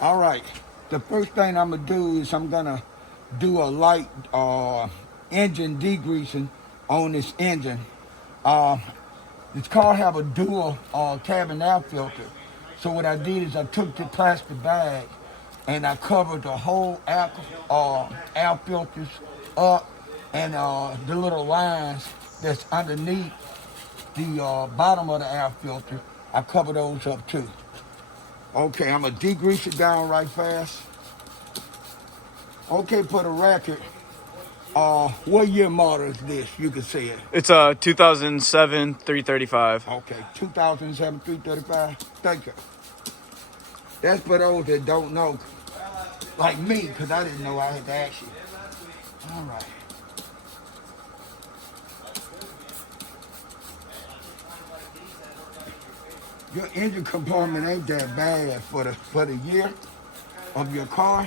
All right. The first thing I'm gonna do is I'm gonna do a light engine degreasing on this engine. Uh, this car have a dual cabin air filter. So what I did is I took the plastic bag and I covered the whole air filters up and the little lines that's underneath the bottom of the air filter. I cover those up too. Okay, I'm gonna degrease it down right fast. Okay, for the record, what year model is this? You can say it. It's a 2007 335. Okay, 2007 335. Thank you. That's for those that don't know, like me, because I didn't know I had to ask you. All right. Your engine compartment ain't that bad for the year of your car.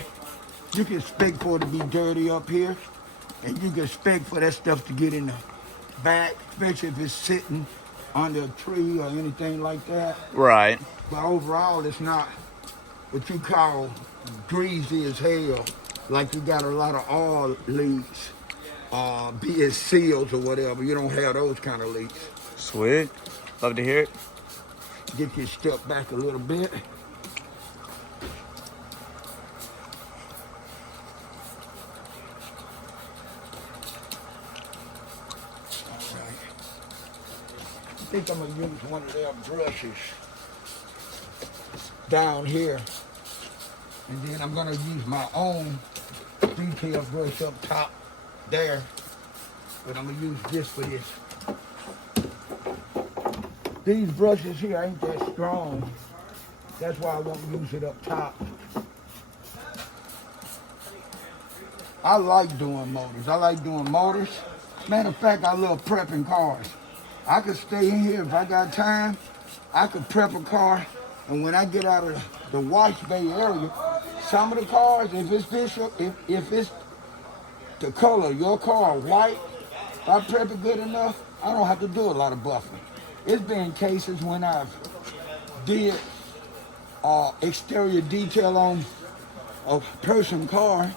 You can expect for it to be dirty up here, and you can expect for that stuff to get in the back, especially if it's sitting under a tree or anything like that. Right. But overall, it's not what you call greasy as hell, like you got a lot of oil leaks, be it seals or whatever. You don't have those kind of leaks. Sweet. Love to hear it. Get your step back a little bit. I think I'm gonna use one of their brushes down here. And then I'm gonna use my own detail brush up top there. But I'm gonna use this for this. These brushes here ain't that strong. That's why I won't use it up top. I like doing motors. Matter of fact, I love prepping cars. I could stay in here if I got time. I could prep a car, and when I get out of the wash bay area, some of the cars, if it's the color of your car white, if I prep it good enough, I don't have to do a lot of buffing. It's been cases when I've did exterior detail on a person's car,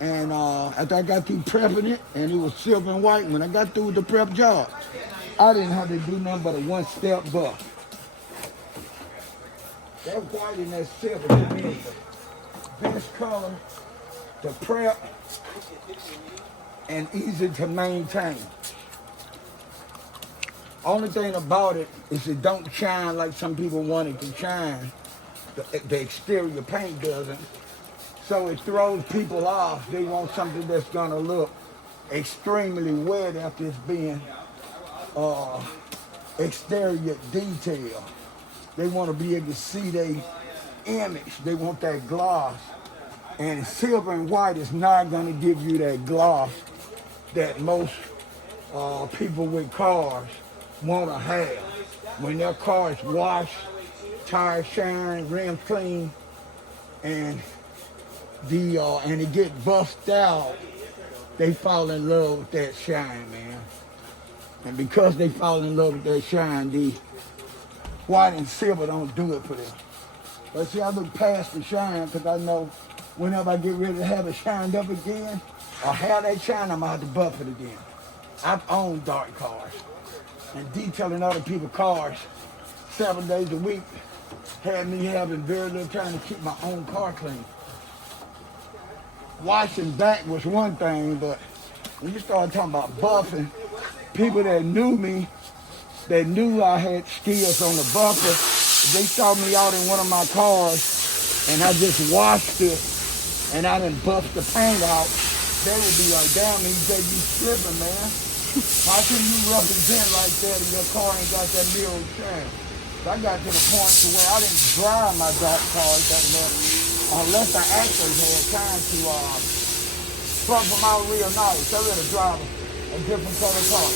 and after I got through prepping it, and it was silver and white, when I got through with the prep job, I didn't have to do nothing but a one-step buff. That white and that silver to me is the best color to prep and easy to maintain. Only thing about it is it don't shine like some people want it to shine. The exterior paint doesn't. So it throws people off. They want something that's gonna look extremely wet after it's being exterior detail. They want to be able to see their image. They want that gloss. And silver and white is not going to give you that gloss that most people with cars want to have. When their car is washed, tires shine, rims clean, and it get buffed out, they fall in love with that shine, man. And because they fall in love with that shine, the white and silver don't do it for them. But see, I look past the shine because I know whenever I get ready to have it shined up again, or have that shine, I'm gonna have to buff it again. I've owned dark cars, and detailing other people's cars 7 days a week had me having very little time to keep my own car clean. Washing back was one thing, but when you start talking about buffing, people that knew me, that knew I had skills on the buffer, they saw me out in one of my cars and I just washed it and I done buffed the paint out, they would be like, damn, EJ, you slipping, man. How can you represent like that and your car ain't got that mirror shine? So I got to the point to where I didn't drive my dark cars that much unless I actually had time to buff them out real nice. I really drive a different color car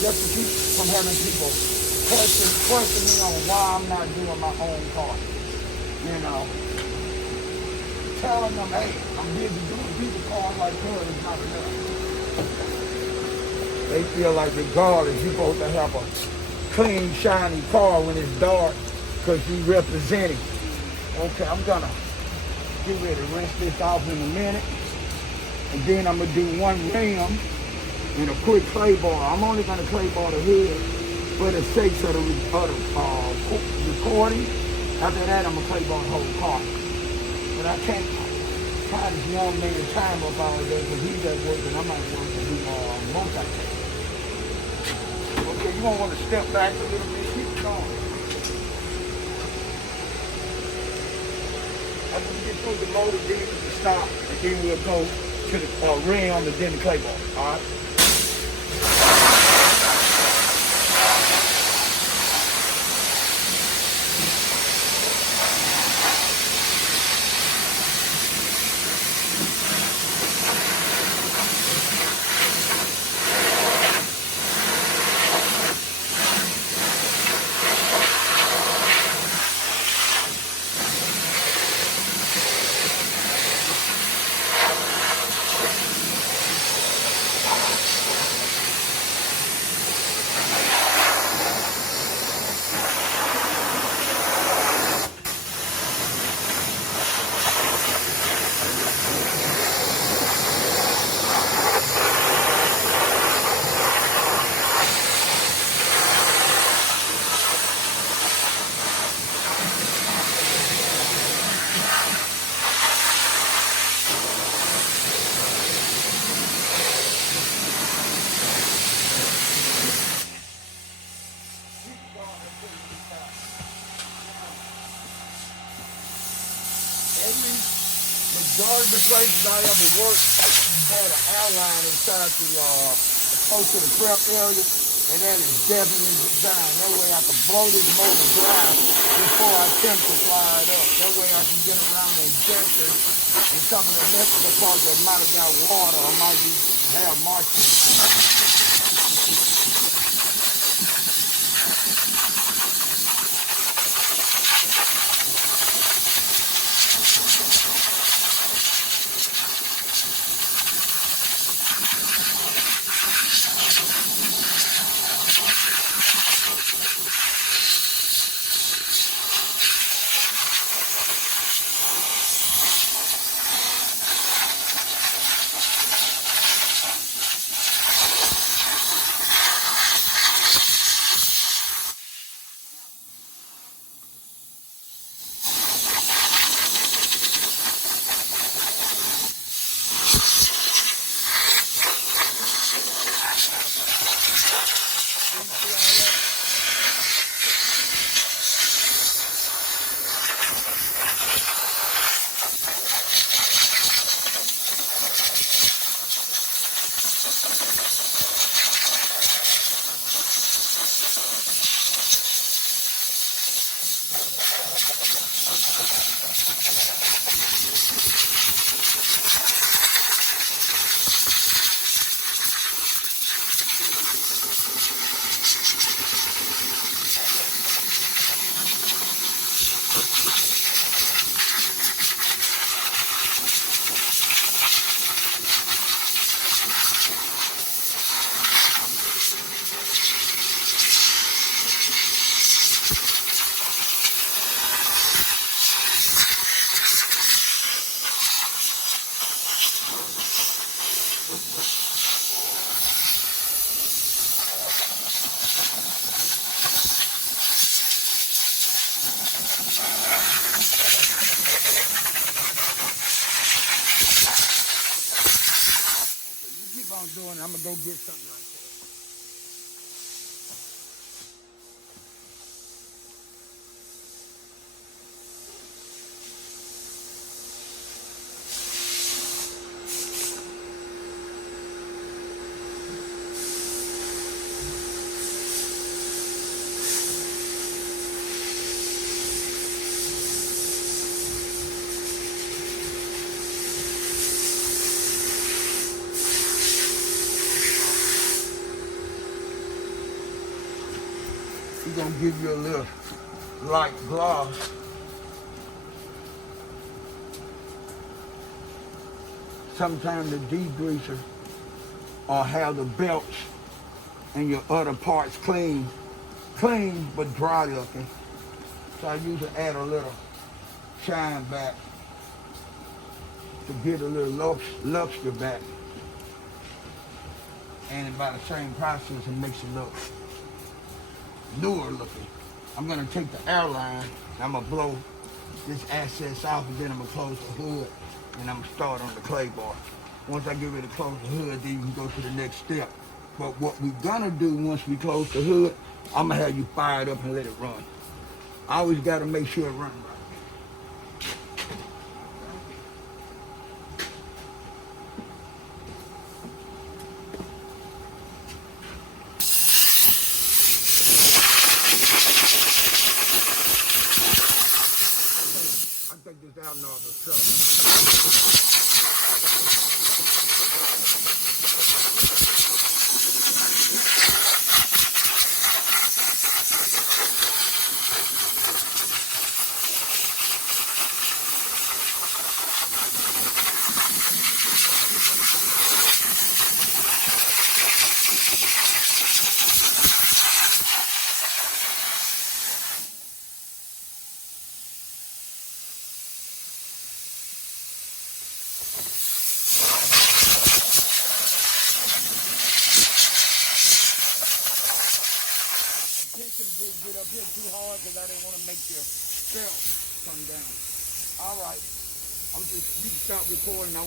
just to keep from having people question me on why I'm not doing my own car. You know, telling them, hey, I'm busy doing people's cars like yours is not enough. They feel like regardless, you're supposed to have a clean, shiny car when it's dark because you representing. Okay, I'm gonna get ready to rinse this off in a minute. And then I'm gonna do one rim and a quick clay bar. I'm only gonna clay bar the head for the sakes of the recording. After that, I'm gonna clay bar the whole car. But I can't tie this young man time up all day because he's at work and I'm at work to do multitasking. Okay, you gonna want to step back a little bit. Keep going. After we get through the motor, then we can stop, and then we'll go to the rim and then the clay bar. All right. Majority of the places I ever worked had an outline inside the close to the prep area, and that is definitely designed. That way I can blow this motor dry before I attempt to fly it up. That way I can get around the injectors and some of the electrical parts that might have got water or might have moisture. Doing it. I'm gonna go get something right there. He's gonna give you a little light gloss. Sometimes the degreaser or have the belts and your other parts clean but dry looking. So I usually add a little shine back to get a little luster back. And by the same process, it makes it look newer looking. I'm gonna take the airline, and I'm gonna blow this access off, and then I'm gonna close the hood, and I'm gonna start on the clay bar. Once I get ready to close the hood, then you can go to the next step. But what we're gonna do once we close the hood, I'm gonna have you fire it up and let it run. I always gotta make sure it runs right. I think this out knob will suck. Didn't get up here too hard because I didn't want to make your belt come down. All right. You can start recording.